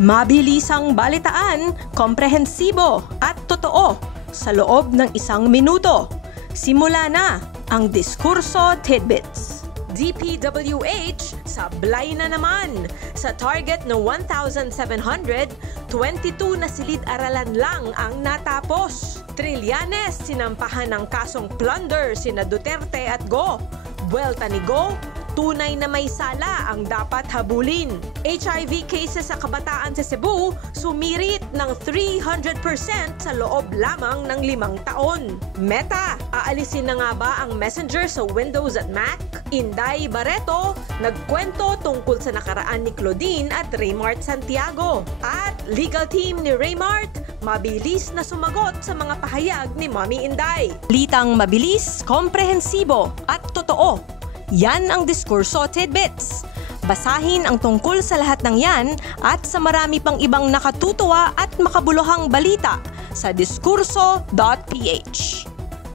Mabilisang balitaan, komprehensibo at totoo sa loob ng 1 minuto. Simula na ang Diskurso Tidbits. DPWH, sablay na naman. Sa target na 1,700, 22 na silid-aralan lang ang natapos. Trillanes, sinampahan ng kasong plunder sina Duterte at Go. Buwelta ni Go, tunay na may sala ang dapat habulin. HIV cases sa kabataan sa Cebu, sumirit ng 300% sa loob lamang ng 5 taon. Meta, aalisin na nga ba ang Messenger sa Windows at Mac? Inday Barreto, nagkwento tungkol sa nakaraan ni Claudine at Raymart Santiago. At legal team ni Raymart, mabilis na sumagot sa mga pahayag ni Mommy Inday. Litang mabilis, komprehensibo at totoo. Yan ang Diskurso Tidbits. Basahin ang tungkol sa lahat ng yan at sa marami pang ibang nakatutuwa at makabuluhang balita sa diskurso.ph.